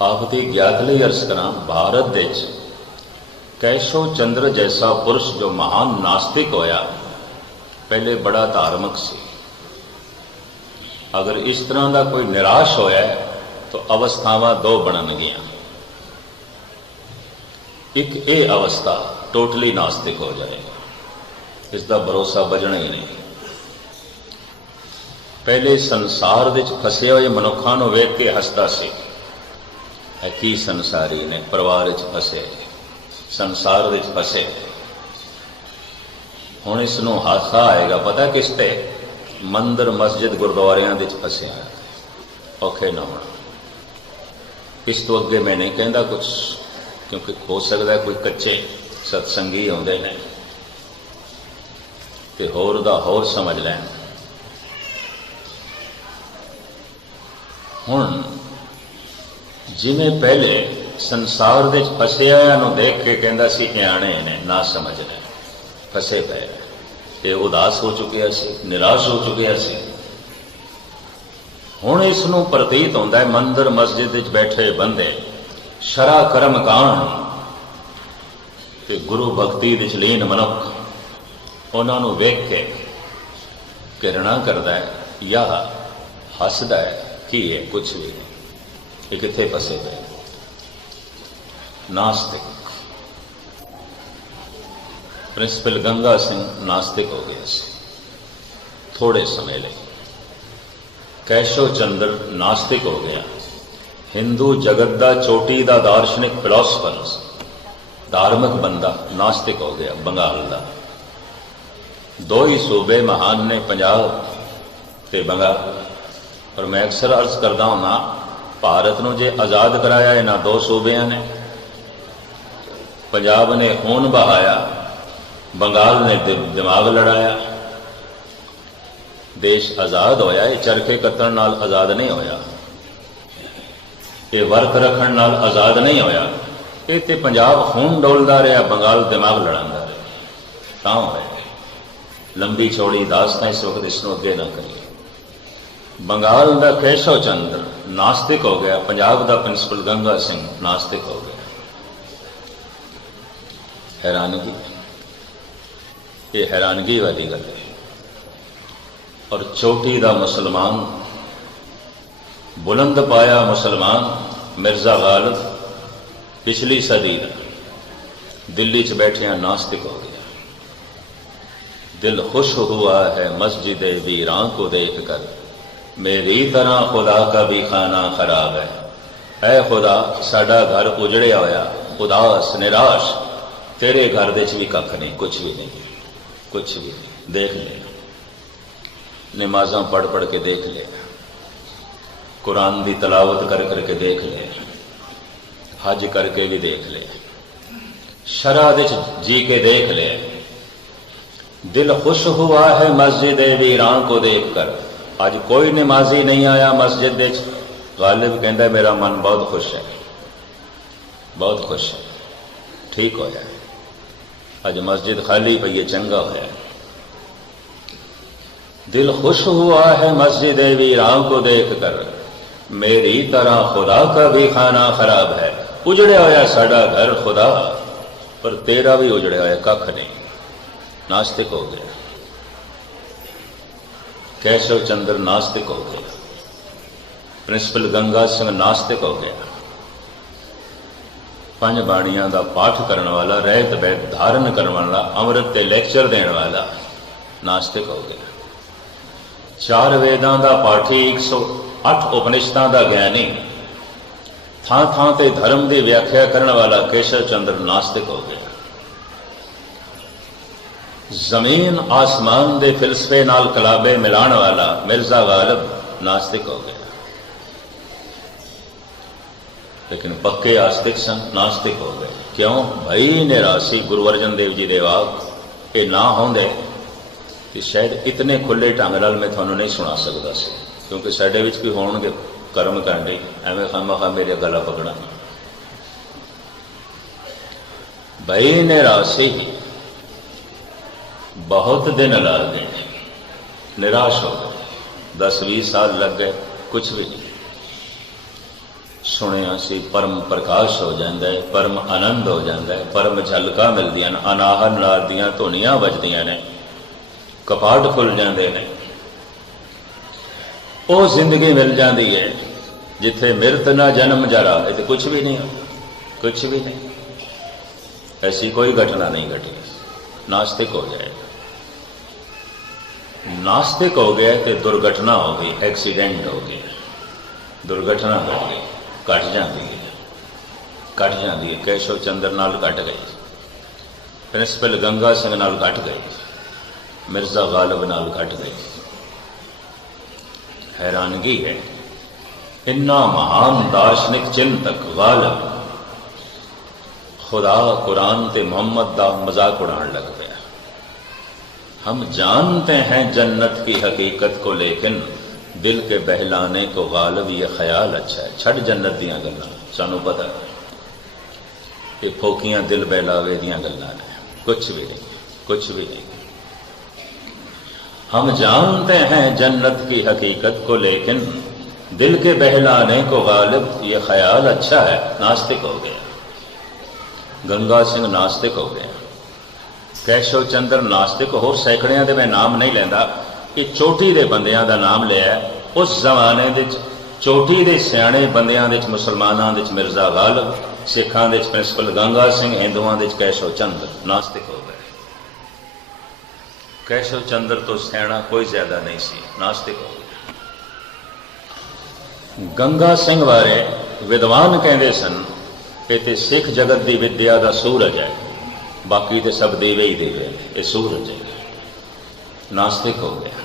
आप दी ज्ञात लई अर्ज करा, भारत देश कैशो चंद्र जैसा पुरुष जो महान नास्तिक होया, पहले बड़ा धार्मिक सी। अगर इस तरह का कोई निराश होया तो अवस्थावां दो बननगियां। एक ये अवस्था टोटली नास्तिक हो जाएगा, इसका भरोसा बजना ही नहीं। पहले संसार विच फसे हुए मनुखों को वेख के हसदा सी, की संसारी ने परिवार फसे, संसार विच फसे। हुण इसनूं हासा आएगा, पता किसते? मंदिर मस्जिद गुरुद्वारियां विच फसिया, औखे ना होना। इस तो अगे मैं नहीं कहता कुछ, क्योंकि हो सकता है कोई कच्चे सत्संगी आउंदे ने ते होर दा होर समझ लैन। हुण जिवें पहले संसार दे फसिया नूं देख के कहंदा सी इयाणे ने, ना समझने, फसे पे, ये उदास हो चुकिया सी, निराश हो चुकिया सी। हुण इसनूं प्रतीत होंदा है मंदिर मस्जिद विच बैठे बंदे शरा कर्म कांड ते गुरु भगती विच लीन मनुख उन्हां नूं वेख के घृणा करदा है या हसदा है कि है कुछ भी नहीं, ये कित्थे फसे पे। नास्तिक प्रिंसिपल गंगा सिंह नास्तिक हो गया सी थोड़े समय लिए। कैशो चंद्र नास्तिक हो गया। हिंदू जगत का चोटी का दार्शनिक फिलोसफर धार्मिक बंदा नास्तिक हो गया बंगाल का। दो ही सूबे महान ने, पंजाब ते बंगाल। और मैं अक्सर अर्ज करता हूं ना, भारत नूं जे आज़ाद कराया इन्हां दो सूबियां ने। पंजाब ने खून बहाया, बंगाल ने दिमाग लड़ाया। देश आज़ाद होया, ये चरखे कत्तण नाल आज़ाद नहीं होया, ये वर्क रखण नाल आज़ाद नहीं होया। ये ते पंजाब खून डोलदा रहा, बंगाल दिमाग लड़ांदा रहा, तां होया। लंबी चौड़ी दास्तां इस वक्त इसनूं अगे ना करिए। बंगाल का कैशो चंद्र नास्तिक हो गया, पंजाब का प्रिंसिपल गंगा सिंह नास्तिक हो गया। हैरानगी, ये हैरानगी वाली गल है। और चोटी का मुसलमान, बुलंद पाया मुसलमान मिर्जा गालिब पिछली सदी का दिल्ली च बैठिया नास्तिक हो गया। दिल खुश हुआ है मस्जिद वीरान को देख कर, मेरी तरह खुदा का भी खाना खराब है। ऐ खुदा, साडा घर उजड़िया होया, उदास निराश, तेरे घर दे भी कख नहीं, कुछ भी नहीं, कुछ भी नहीं। देख ले, नमाज़ां पढ़ पढ़ के देख ले, कुरान की तलावत कर करके देख ले, हज करके भी देख ले, शरा दे जी के देख ले। दिल खुश हुआ है मस्जिद वीरान को देख कर। आज कोई नमाजी नहीं आया मस्जिद दे। गालिब कहता मेरा मन बहुत खुश है, बहुत खुश है, ठीक होया। अज मस्जिद खाली पई है, चंगा होया। दिल खुश हुआ है मस्जिद वीरान को देख कर, मेरी तरह खुदा का भी खाना खराब है। उजड़िया होया साडा घर खुदा, पर तेरा भी उजड़िया होया, कख नहीं। नास्तिक हो गया। कैशव चंद्र नास्तिक हो गया। प्रिंसिपल गंगा सिंह नास्तिक हो गया। पंज बाणियां का पाठ करने वाला, रहत बैठ धारण करने वाला, अमृत के लैक्चर देने वाला नास्तिक हो गया। चार वेदां का पाठी, 108 उपनिषदां का ज्ञानी, थां थां ते धर्म की व्याख्या करने वाला केशव चंद्र नास्तिक हो गया। जमीन आसमान के फिलसफे नाल कलाबे मिलाने वाला मिर्जा गालिब नास्तिक हो गया। लेकिन पक्के आस्तिक सन, नास्तिक हो गए। क्यों? भई निराशी गुरु अर्जन देव जी दे वाक ये ना होंदे कि शायद इतने खुले ढंग नाल मैं थोनों नहीं सुना सकता सी, क्योंकि साडे विच भी होणगे कर्म करने, एवं खामा मेरे गला पकड़ा। भई निराशी बहुत दिन लग गए, निराश हो गए, 10-20 साल लग गए, कुछ भी नहीं। सुनिया सी परम प्रकाश हो जाता है, परम आनंद हो जाता है, परम झलका मिलदियां ने, अनाहर नाद दियां धुनियां वजदियां ने, कपाट खुल जाते हैं। वो जिंदगी मिल जाती है जिथे मृत ना जन्म जरा, ये कुछ भी नहीं हो, कुछ भी नहीं, ऐसी कोई घटना नहीं घटी। नास्तिक हो जाए, नास्तिक हो गया तो दुर्घटना हो गई, एक्सीडेंट हो गया, दुर्घटना हो गई, घट जाती है, घट जाती है। केशव चंद्र नाल घट गई, प्रिंसिपल गंगा सिंह नाल घट गई, मिर्जा गालिब नाल घट गई। हैरानगी है, इन्ना महान दार्शनिक चिंतक गालिब खुदा कुरान ते मोहम्मद दा मजाक उड़ान लग गया। हम जानते हैं जन्नत की हकीकत को, लेकिन दिल के बहलाने को गालिब ये ख्याल अच्छा है। छड़ जन्नत दियां गल्लां, सानू पता है ये फोकियां दिल बहलावे दियां गल्लां ने, कुछ भी नहीं, कुछ भी नहीं। हम जानते हैं जन्नत की हकीकत को, लेकिन दिल के बहलाने को गालिब ये ख्याल अच्छा है। नास्तिक हो गया, गंगा सिंह नास्तिक हो गया, कैशव चंद्र नास्तिक, होर सैकड़ियां दे मैं नाम नहीं लेंदा, कि चोटी दे बंदियां दा नाम लिया। उस जमाने दे चोटी दे सियाणे बंदियां दे मुसलमानां दे मिर्जा गालिब, सिखां दे प्रिंसिपल गंगा सिंह, हिंदुआं दे कैशव चंद्र नास्तिक हो गए। कैशव चंद्र तो सियाणा कोई ज्यादा नहीं सी, नास्तिक हो गया। गंगा सिंह बारे विद्वान कहते सन कि सिख जगत की विद्या का सूरज है, बाकी तो सब देवे ही देवे, ये सूरज है। नास्तिक हो गया,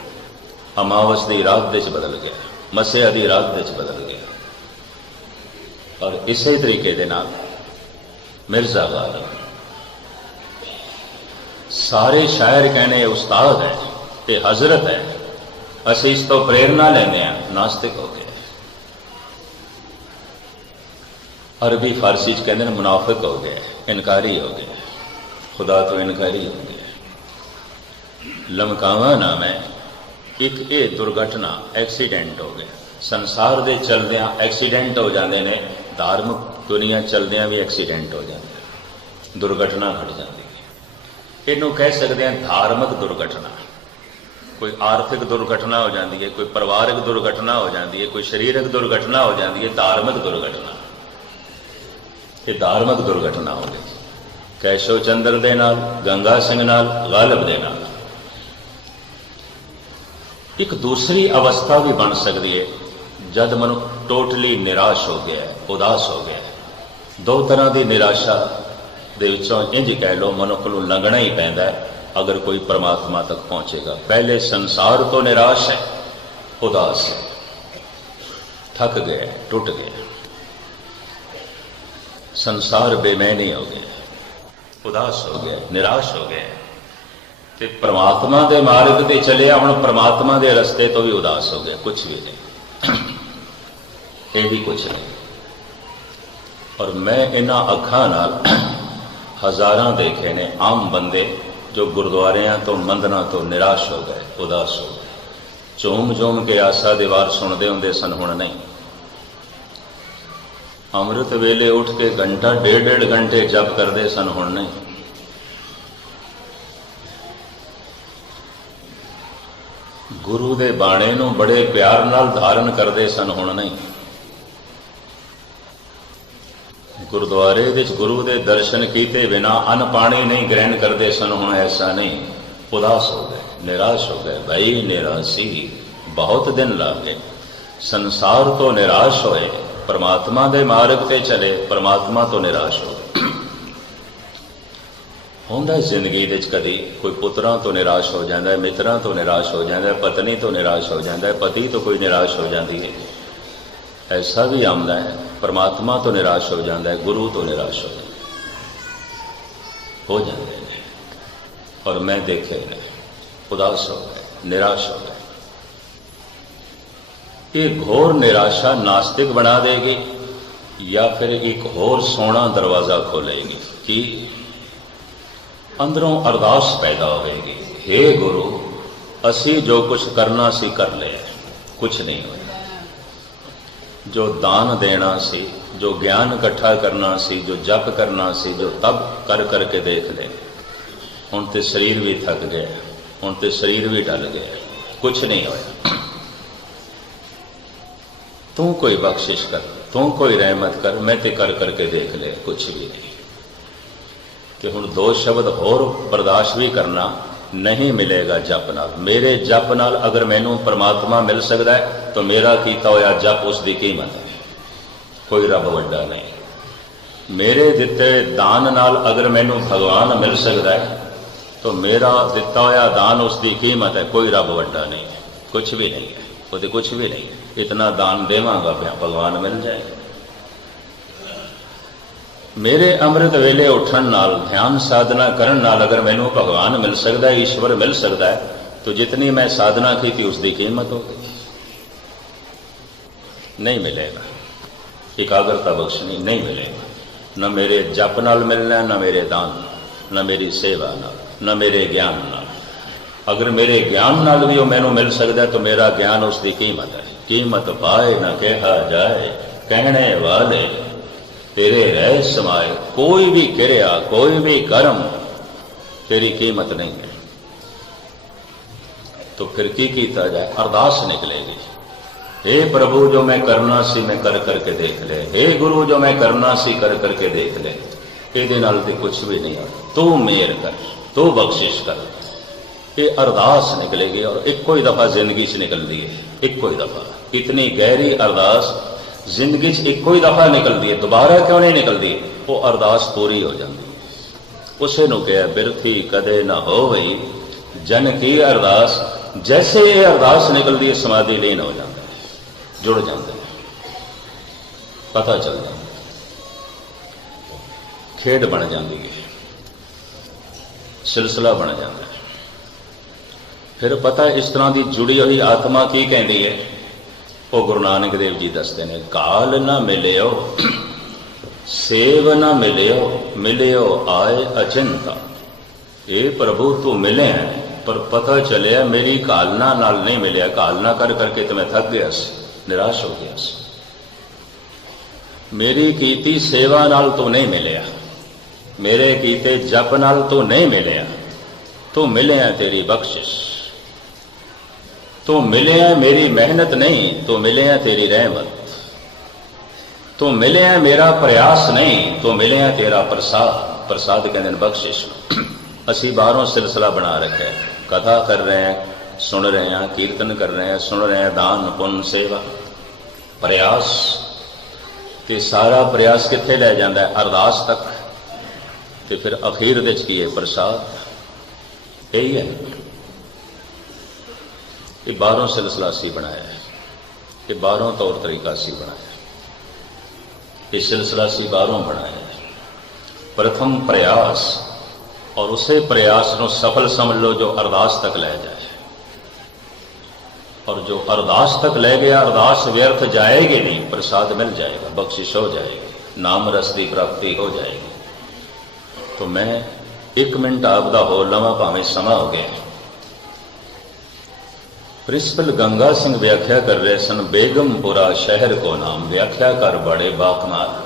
अमावस की रात दे बदल गया, मसिया की रात दे बदल गया। और इसे तरीके के नाल मिर्जा गालिब, सारे शायर कहने उस्ताद है, ये हजरत है, असी इस तो प्रेरणा लेने हैं। नास्तिक हो गया। अरबी फारसी कहते हैं मुनाफिक हो गया, इनकारी हो गया, खुदा तो इनकारी हो गया। लमकावा नाम है एक ये दुर्घटना, एक्सीडेंट हो गया। संसार दे चलदियां एक्सीडेंट हो जाते हैं, धार्मिक दुनिया चलदियां भी एक्सीडेंट हो जाते हैं, दुर्घटना घट जाती है। इनू कह सकते हैं धार्मिक दुर्घटना। कोई आर्थिक दुर्घटना हो जाती है, कोई परिवारिक दुर्घटना हो जाती है, कोई शरीरक दुर्घटना हो जाती है, धार्मिक दुर्घटना। ये धार्मिक दुर्घटना हो गई कैशव चंद्र दे नाल, गंगा सिंह नाल, गालिब दे नाल। एक दूसरी अवस्था भी बन सकती है जब मनुख टोटली निराश हो गया है, उदास हो गया है। दो तरह की निराशा दे विचों इंज कह लो मनुख को लंघना ही पैंदा है अगर कोई परमात्मा तक पहुंचेगा। पहले संसार तो निराश है, उदास है, थक गया, टूट गया, संसार बेमैनी हो गया, उदास हो गया, निराश हो गया। ते परमात्मा के मार्ग ते चलिया, हुण परमात्मा के रस्ते तो भी उदास हो गया, कुछ भी नहीं, ये भी कुछ नहीं। और मैं इन्हां अखां नाल हज़ारां देखे ने आम बंदे जो गुरुद्वारियां तो मंदिरां तो निराश हो गए, उदास हो गए। झूम झूम के आसा दीवार सुनते होंदे सन, हुण नहीं। अमृत वेले उठ के घंटा डेढ़ डेढ़ घंटे जप करते सन, हुण नहीं। गुरु दे बाणे नूं बड़े प्यार नाल धारण करते सन, हुण नहीं। गुरुद्वारे विच गुरु दे दर्शन कीते बिना अन्न पानी नहीं ग्रहण करते सन, हुण ऐसा नहीं। उदास हो गए, निराश हो गए। भाई निराशी बहुत दिन ला गए, संसार तो निराश होए, परमात्मा के मार्ग पे चले, परमात्मा तो निराश हो गए। होंदा जिंदगी विच कदी कोई पुत्रां तो निराश हो जाता है, मित्रां तो निराश हो जाता है, पत्नी तो निराश हो जाता है, पति तो कोई निराश हो जाती है। ऐसा भी आमदा है, परमात्मा तो निराश हो जाता है, गुरु तो निराश हो जाते हैं। और मैं देखे उदास हो गए, निराश हो गए। ये घोर निराशा नास्तिक बना देगी या फिर एक होर सोना दरवाजा खोलेगी कि अंदरों अरदास पैदा होगी, हे गुरु असी जो कुछ करना सी कर लिया, कुछ नहीं होया। जो दान देना सी, जो ज्ञान इकट्ठा करना सी, जो जप करना सी, जो तब कर करके देख ले। हुण ते शरीर भी थक गया, हुण ते शरीर भी ढल गया, कुछ नहीं होया। तू कोई बख्शिश कर, तू कोई रहमत कर, मैं ते कर करके देख ले, कुछ भी नहीं। कि हुण दो शब्द होर बर्दाश्त भी करना नहीं मिलेगा जप नाल। मेरे जप नाल अगर मैनू परमात्मा मिल सकता है तो मेरा कीता होया जप उसकी कीमत है, कोई रब वड्डा नहीं। मेरे दिते दान नाल अगर मैनू भगवान मिल सकता है तो मेरा दिता होया दान उसकी कीमत है, कोई रब वड्डा नहीं, कुछ भी नहीं है, वो तो कुछ भी नहीं। इतना दान देवांगा भगवान मिल जाएगा। मेरे अमृत वेले उठन नाल, ध्यान साधना करन नाल अगर मैनू भगवान मिल सकता है, ईश्वर मिल सकता है, तो जितनी मैं साधना की थी उसकी कीमत हो गई। नहीं मिलेगा, एकाग्रता बख्शनी नहीं मिलेगा। न मेरे जप नाल मिलना, न मेरे दान, न मेरी सेवा नाल, न मेरे ज्ञान नाल। अगर मेरे ज्ञान नाल भी वो मैनू मिल सकता है तो मेरा ज्ञान उसकी कीमत है। कीमत पाए न कहा जाए, कहने वाले तेरे रह समाए। कोई भी क्रिया, कोई भी कर्म तेरी कीमत नहीं है, तो फिर की कीता जाए? अरदास निकलेगी, हे प्रभु जो मैं करना सी मैं कर करके देख ले, हे गुरु जो मैं करना सी कर करके देख ले। ये नाल ते कुछ भी नहीं है। तू मेहर कर, तू बख्शिश कर, ये अरदास निकलेगी। और इको ही दफा जिंदगी च निकलती है, इको ही दफा। इतनी गहरी अरदास जिंदगी इको ही दफा निकलती है, दोबारा क्यों नहीं निकलती? वो अरदास पूरी हो जाती है। उसे नु कहा बिरथी कदे ना हो गई जन की अरदास। जैसे ये अरदास निकलती है समाधि लीन हो जाता है, जुड़ जाते हैं, पता चल जाता है, खेड बन जाती है, सिलसिला बन जाता है। फिर पता इस तरह की जुड़ी हुई आत्मा की कहती है, वो गुरु नानक देव जी दसते ने, काल ना मिलियो सेव ना मिलियो, मिलियो आए अचिंता। ये प्रभु तू मिले हैं पर पता चलिया मेरी कालना नाल नहीं मिलिया। कालना कर करके तो मैं थक गया, निराश हो गया। मेरी कीती सेवा नाल तो नहीं मिलिया, मेरे कीते जप नाल तो नहीं मिलिया, तो मिले हैं तेरी बख्शिश, तो मिले हैं मेरी मेहनत नहीं, तो मिले हैं तेरी रहमत, तो मिले हैं मेरा प्रयास नहीं, तो मिले हैं तेरा प्रसाद। प्रसाद कहते हैं बख्शिश। असी बाहरों सिलसिला बना रखा है, कथा कर रहे हैं, सुन रहे हैं, कीर्तन कर रहे हैं, सुन रहे हैं, दान पुण्य सेवा प्रयास, तो सारा प्रयास कित्थे लै जाता है? अरदास तक। तो फिर अखीर दे की है प्रसाद। यही है, ये बाहरों सिलसिला सी बनाया है, ये बाहरों तौर तरीका सी बनाया है, ये सिलसिला सी बाहरों बनाया है। प्रथम प्रयास, और उसे प्रयास को सफल समझ लो जो अरदास तक ले जाए। और जो अरदास तक ले गया, अरदास व्यर्थ जाएगी नहीं, प्रसाद मिल जाएगा, बख्शिश हो जाएगी, नाम रस की प्राप्ति हो जाएगी। तो मैं 1 मिनट आपदा हो लवा, भावें समा हो गया। प्रिंसिपल गंगा सिंह व्याख्या कर रहे सन, बेगमपुरा शहर को नाम, व्याख्या कर बड़े बाकमाल।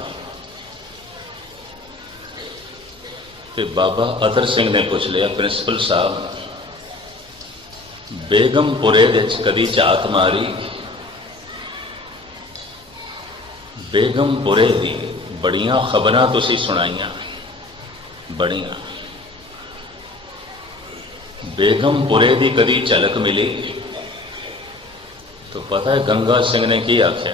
तो बाबा अतर सिंह ने पूछ लिया, प्रिंसिपल साहब बेगमपुरे विच कदी झात मारी? बेगमपुरे दी बड़ियां खबरां तुसीं सुनाइयां, बड़ियां। बेगमपुरे दी कदी झलक मिली? तो पता है गंगा सिंह ने की आख्या?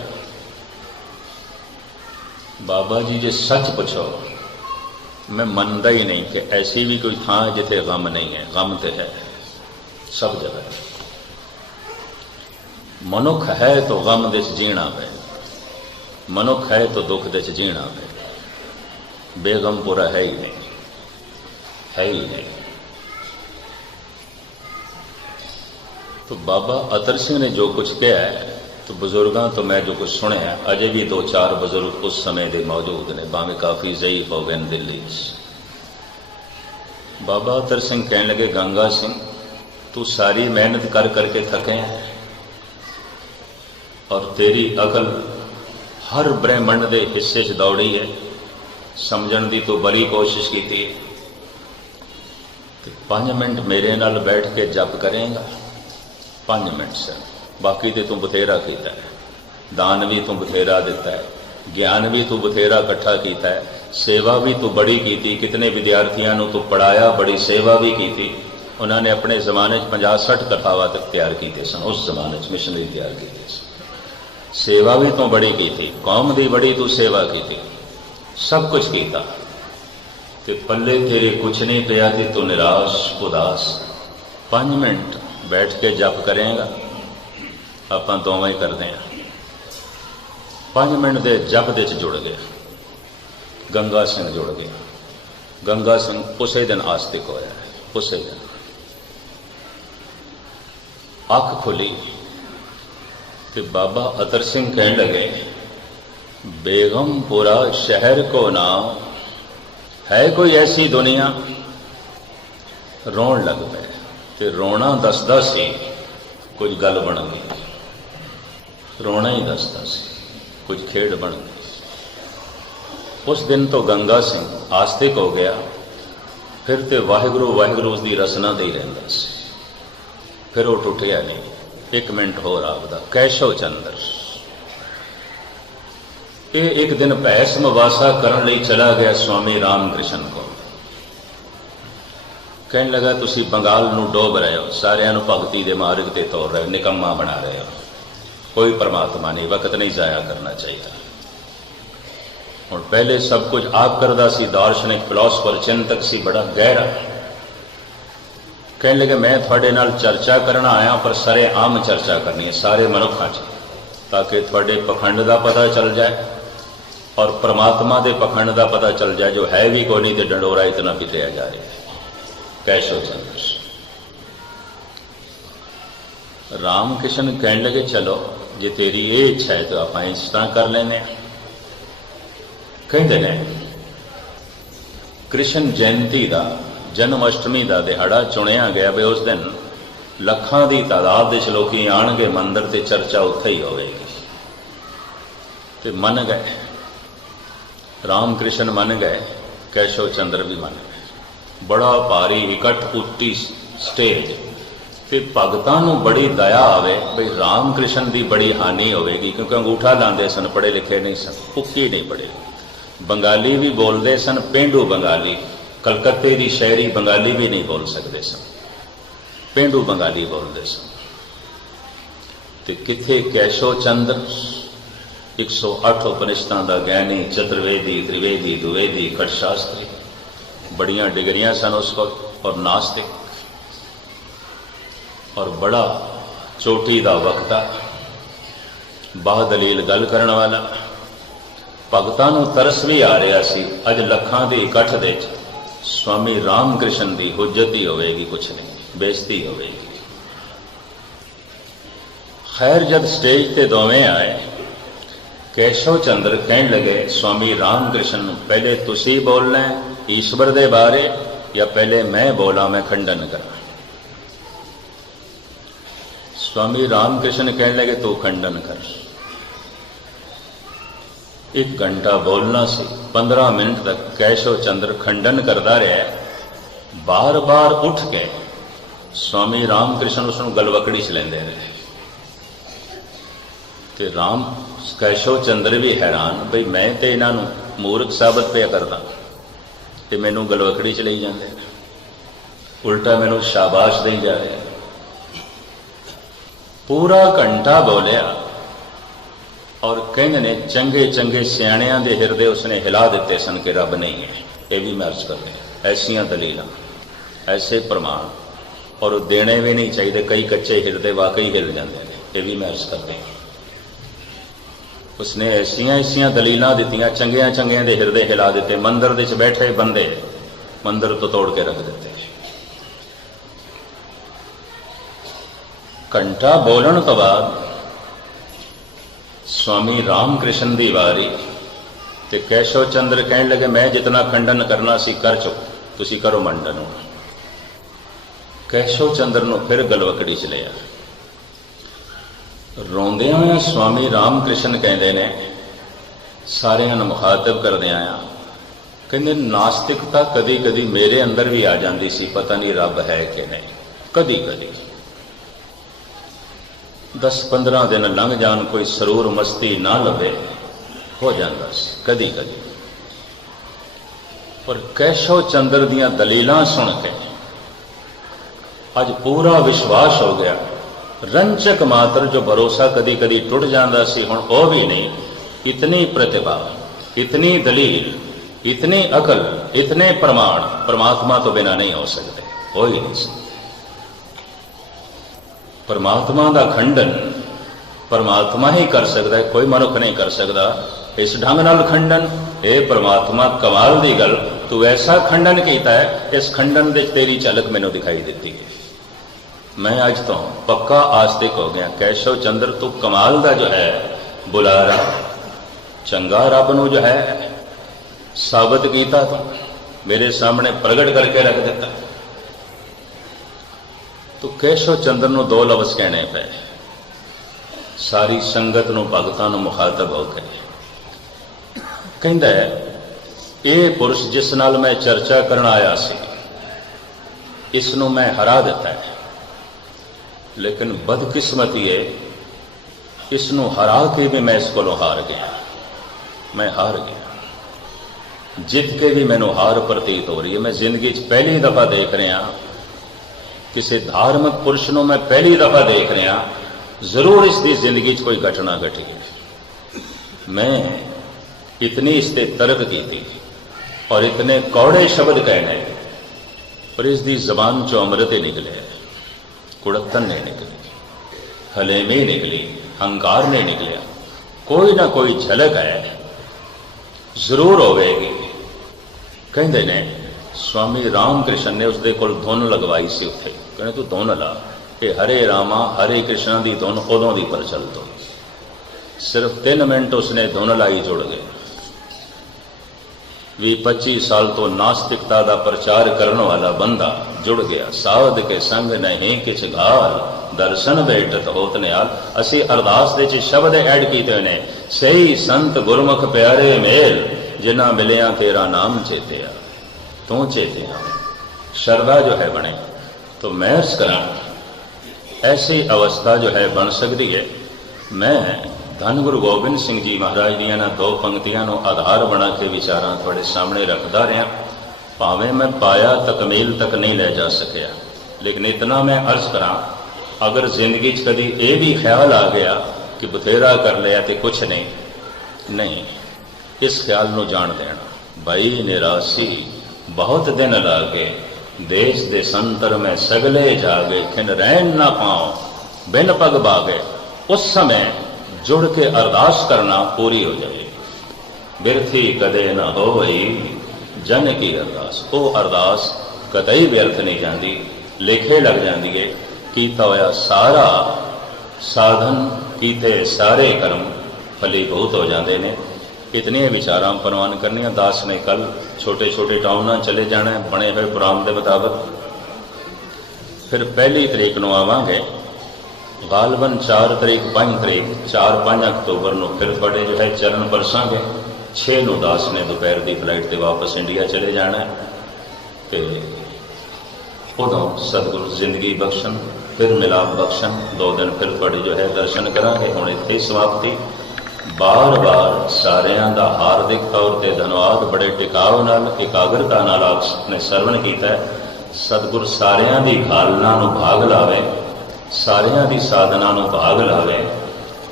बाबा जी जे सच पूछो मैं मनता ही नहीं कि ऐसी भी कोई थां है जिथे गम नहीं है। गम तो है सब जगह। मनुख है तो गम दे जीना पे, मनुख है तो दुख दे जीना पे। बेगमपुरा है ही नहीं, है ही नहीं। तो बाबा अतर सिंह ने जो कुछ कहा है, तो बुजुर्गों तो मैं जो कुछ सुने, अजे भी 2-4 बुजुर्ग उस समय के मौजूद ने, भावें काफ़ी ज़ईफ हो गए दिल्ली। बाबा अतर सिंह कहने लगे, गंगा सिंह तू सारी मेहनत कर करके थके हैं और तेरी अकल हर ब्रह्मंड के हिस्से च दौड़ी है, समझण की तो बड़ी कोशिश की थी। 5 मिनट मेरे नाल बैठ के जप करेंगा, 5 मिनट से, बाकी तो तू बथेरा किया है, दान भी तू बथेरा दिता है, ज्ञान भी तू बथेरा इकट्ठा किया है, सेवा भी तू बड़ी की थी, कितने विद्यार्थियों तू पढ़ाया, बड़ी सेवा भी की थी। उन्होंने अपने जमाने 50-60 कथावां तक तैयार किए सन, उस जमाने मिशनरी तैयार किए सन। सेवा भी तू बड़ी की थी, कौम की बड़ी तू सेवा की थी, सब कुछ किया, ते पल्ले तेरे कुछ नहीं पिया कि तू निराश उदास। 5 मिनट बैठ के जप करेंगा, आप दोवें ही करते हैं। 5 मिनट के जप दे जुड़ गया, गंगा सिंह जुड़ गया। गंगा सिंह उस दिन आस्तिक होया है, उस दिन अख खुली तो बाबा अतर सिंह कहने लगे, बेगमपुरा शहर को नाम है कोई ऐसी दुनिया। रोन लग पे, तो रोना दसदा सी कुछ गल बन गई, रोना ही दसदा सी कुछ खेड बन गई। उस दिन तो गंगा सिंह आस्तिक हो गया, फिर तो वाहिगुरू वाहिगुरू उसकी रसना दे ही रहिंदा सी, फिर वो टुटिया नहीं। 1 मिनट होर आपदा, कैशव चंद्र ये एक दिन भैस मवासा करने लई चला गया स्वामी राम कृष्ण को। कहने लगा तुसी बंगाल नूं डोब रहे हो, सारियां नूं भगती दे मार्ग ते तोड़ रहे हो, निकम्मा बना रहे हो, कोई परमात्मा नहीं, वक्त नहीं जाया करना चाहिए। और पहले सब कुछ आप करदा सी, दार्शनिक फिलोसफर चिंतक सी, बड़ा गहरा। कहने लगे मैं थोड़े नाल चर्चा करना आया, पर सरे आम चर्चा करनी है सारे मनुखों च, ताकि थोड़े पखंड का पता चल जाए और परमात्मा के पखंड का पता चल जाए, जो है भी कोई नहीं तो डंडोरा इतना पिटिया जा रहा है। कैशव चंद्र राम कृष्ण कहने लगे चलो जे तेरी ये इच्छा है तो आप इस तरह कर लेने। कहते हैं कृष्ण जयंती का जन्माष्टमी का दिहाड़ा चुनिया गया भी उस दिन लखां की तादाद के लोग आएंगे मंदिर से, चर्चा उत्थे ही होगी। तो मन गए, राम कृष्ण मन गए, कैशव चंद्र भी मन गए। बड़ा भारी इकट्ठ, उच्ची स्टेज, तो भगतां नूं बड़ी दया आवे बई राम कृष्ण की बड़ी हानि होगी, क्योंकि अंगूठा लाते सन, पढ़े लिखे नहीं सन, पुक्की नहीं पढ़े, बंगाली भी बोलते सन, पेंडू बंगाली, कलकत्ते की शहरी बंगाली भी नहीं बोल सकते सन, पेंडू बंगाली बोलते सन। तो किथे कैशव चंद्र 108 उपनिषदां का ज्ञानी, चतुर्वेदी, त्रिवेदी, द्विवेदी, खटशास्त्री, बड़ियां डिग्रियां सन उसको, और नास्तिक, और बड़ा चोटी का वक्ता, बाह दलील गल करन वाला। भगतां नूं तरस भी आ रहा सी, अज लखां दे इकट्ठ दे स्वामी राम कृष्ण की हुज्जत ही होगी, कुछ नहीं, बेइज्जती होगी। खैर जब स्टेज ते दोवें आए, कैशव चंद्र कहने लगे स्वामी राम कृष्ण पहले तुसी बोलना है ईश्वर दे बारे या पहले मैं बोला, मैं खंडन करा। स्वामी राम कृष्ण कहने लगे तू खंडन कर। 1 घंटा बोलना सी, 15 मिनट तक कैशव चंद्र खंडन करता रहा, बार बार उठ के स्वामी राम कृष्ण उसनूं गलवकड़ी च लेंदे रहे। ते राम कैशव चंद्र भी हैरान बई मैं तो इन्हों मूर्ख साबित पे करदा, ते मैनू गलवकड़ी च लई जांदे, उल्टा मैनू शाबाश दई जा रहे। पूरा घंटा बोलिया और कहने ने चंगे चंगे सियाणियां दे हिरदे उसने हिला दिते सन कि रब नहीं है। ये भी मैं अर्ज करते हैं, ऐसियां दलीलां, ऐसे प्रमाण, और देने भी नहीं चाहिए, कई कच्चे हिरदे वाकई हिल जाते हैं। ये भी मैं अर्ज करते हैं, उसने ऐसियां ऐसियां दलीलां दित्तियां, चंगियां चंगियां दे हिरदे हिला दिते, मंदिर दे च बैठे बंदे मंदिर तो तोड़ के रख दिते। घंटा बोलन तो बाद स्वामी राम कृष्ण की वारी, ते कैशव चंद्र कहने लगे मैं जितना खंडन करना सी कर चुक, तुसी करो मंडन। कैशव चंद्र नूं फिर गलवकड़ी च लिया। रोंदे हुए स्वामी राम कृष्ण कहते ने ਸਾਰਿਆਂ ਨੂੰ ਮੁਖਾਤਬ ਕਰਦੇ ਆਇਆ। ਕਹਿੰਦੇ ਨਾਸਤਿਕਤਾ ਕਦੀ ਕਦੀ ਮੇਰੇ ਅੰਦਰ ਵੀ ਆ ਜਾਂਦੀ ਸੀ, ਪਤਾ ਨਹੀਂ ਰੱਬ ਹੈ ਕਿ ਨਹੀਂ। ਕਦੀ ਕਦੀ 10-15 ਦਿਨ ਲੰਘ ਜਾਣ, ਕੋਈ ਸਰੂਰ ਮਸਤੀ ਨਾ ਲਵੇ, ਹੋ ਜਾਂਦਾ ਸੀ ਕਦੀ ਕਦੀ। ਪਰ ਕੈਸ਼ਵ ਚੰਦਰ ਦੀਆਂ ਦਲੀਲਾਂ ਸੁਣ ਕੇ ਅੱਜ ਪੂਰਾ ਵਿਸ਼ਵਾਸ ਹੋ ਗਿਆ। ਰੰਚਕ ਮਾਤਰ ਜੋ ਭਰੋਸਾ ਕਦੀ ਕਦੀ ਟੁੱਟ ਜਾਂਦਾ ਸੀ, ਹੁਣ ਉਹ ਵੀ ਨਹੀਂ। इतनी प्रतिभा, इतनी दलील, इतनी अकल, इतने प्रमाण परमात्मा तो बिना नहीं हो सकते, हो ही नहीं सकते। परमात्मा का खंडन परमात्मा ही कर सकता है, कोई मनुख नहीं कर सकता। इस ढंग नाल खंडन, ये परमात्मा कमाल की गल, तू ऐसा खंडन किया है, इस खंडन दे तेरी झलक मैनू दिखाई देती है। मैं अज तो पक्का आस्तिक हो गया। कैशव चंद्र तू कमाल का जो है बुलारा, चंगा रब नूं जो है साबित किया, तो मेरे सामने प्रगट करके रख दिता। तो कैशव चंद्र नूं 2 लफ्ज़ कहने पे, सारी संगत नूं भगतां नूं मुखातब हो गए। कहंदा है ये पुरुष जिस नाल मैं चर्चा करन आया सी, इसनूं मैं हरा दिता है, लेकिन बदकिस्मती है इसनूं हरा के भी मैं इस कोलों हार गया। मैं हार गया, जित के भी मैनू हार प्रतीत हो रही है। मैं जिंदगी पहली दफा देख रहा, किसी धार्मिक पुरुष को मैं पहली दफा देख रहा, जरूर इसकी जिंदगी कोई घटना घटी है। मैं इतनी इससे तर्क की थी और इतने कौड़े शब्द कहने, पर इसकी जबान चो अमृत ही निकले, कुड़तन नहीं निकली, हलेमी निकली, हंकार नहीं निकलिया। कोई ना कोई झलक है जरूर होगी। कहते ने स्वामी राम कृष्ण ने उसके कोल धुन लगवाई सी, उत्थे कहने तू धुन ला, ये हरे रामा हरे कृष्णा की धुन उदों की प्रचलित हो। सिर्फ 3 मिनट उसने धुन लाई, जुड़ गए। 20-25 साल तो नास्तिकता का प्रचार करने वाला बंदा जुड़ गया। साध के संग नहीं किछ घाल, दर्शन बेटत होत निहाल। असी अरदास दे शब्द ऐड किए ने, सही संत गुरमुख प्यारे मेल, जिन्ना मिलिया तेरा नाम चेतिया, तू चेतिया। शरदा जो है बने तो महर्स करा, ऐसी अवस्था जो है बन सकती है। मैं धन गुरु गोबिंद सिंह जी महाराज दियां 2 पंक्तियां नूं आधार बना के विचारां तुहाडे सामने रखदा रहा। भावें मैं पाया तकमील तक नहीं ले जा सकिया, लेकिन इतना मैं अर्ज करा, अगर जिंदगी कभी ये भी ख्याल आ गया कि बथेरा कर लिया तो कुछ नहीं, इस ख्याल नूं जान देना। भाई निरासी बहुत दिन लागे, देश दे संतर में सगले जागे, खिन रहन ना पाओ बिन पग बागे। उस समय जुड़ के अरदास करना पूरी हो जाए। बिरथी कदे न होई जन की अरदास, वो अरदास कतई व्यर्थ नहीं जाती, लेखे लग जाती है। कीता होया सारा साधन, कीते सारे कर्म फलीभूत हो जाते हैं। इतनी विचारां प्रवान करनिया। दास ने कल छोटे छोटे टाउना चले जाना है, बने हुए प्रोग्राम के मुताबिक। फिर 1 तरीक को आवांगे, गालबन 4 तरीक 5 तरीक 4-5 अक्तूबर को फिर थोड़े जो है चरण परसांगे। 6 ਨੂੰ दास ने दोपहर की फ्लाइट से वापस इंडिया चले जाना है। तो उदों सतगुरु जिंदगी बख्शन, फिर मिलाप बख्शन। 2 दिन फिर थोड़े जो है दर्शन करांगे। हुण इत्थे समाप्ति। बार बार सारियां दा हार्दिक तौर पर धन्यवाद। बड़े टिकाव नाल एकाग्रता नाल आपने सरवण कीता है। सतगुरु सारियां दी घालना नूं भाग लावे, सारियां दी साधना नूं भाग लावे,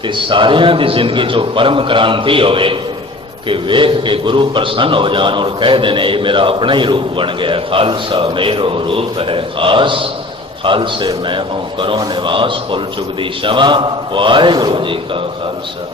ते सारियां दी जिंदगी चो परम क्रांति होवे कि वेख के गुरु प्रसन्न हो जान और कह देने ये मेरा अपना ही रूप बन गया। खालसा मेरो रूप है खास, खालसे मैं हूँ करो निवास। फुल चुगदी क्षमा। वाहिगुरू जी का खालसा।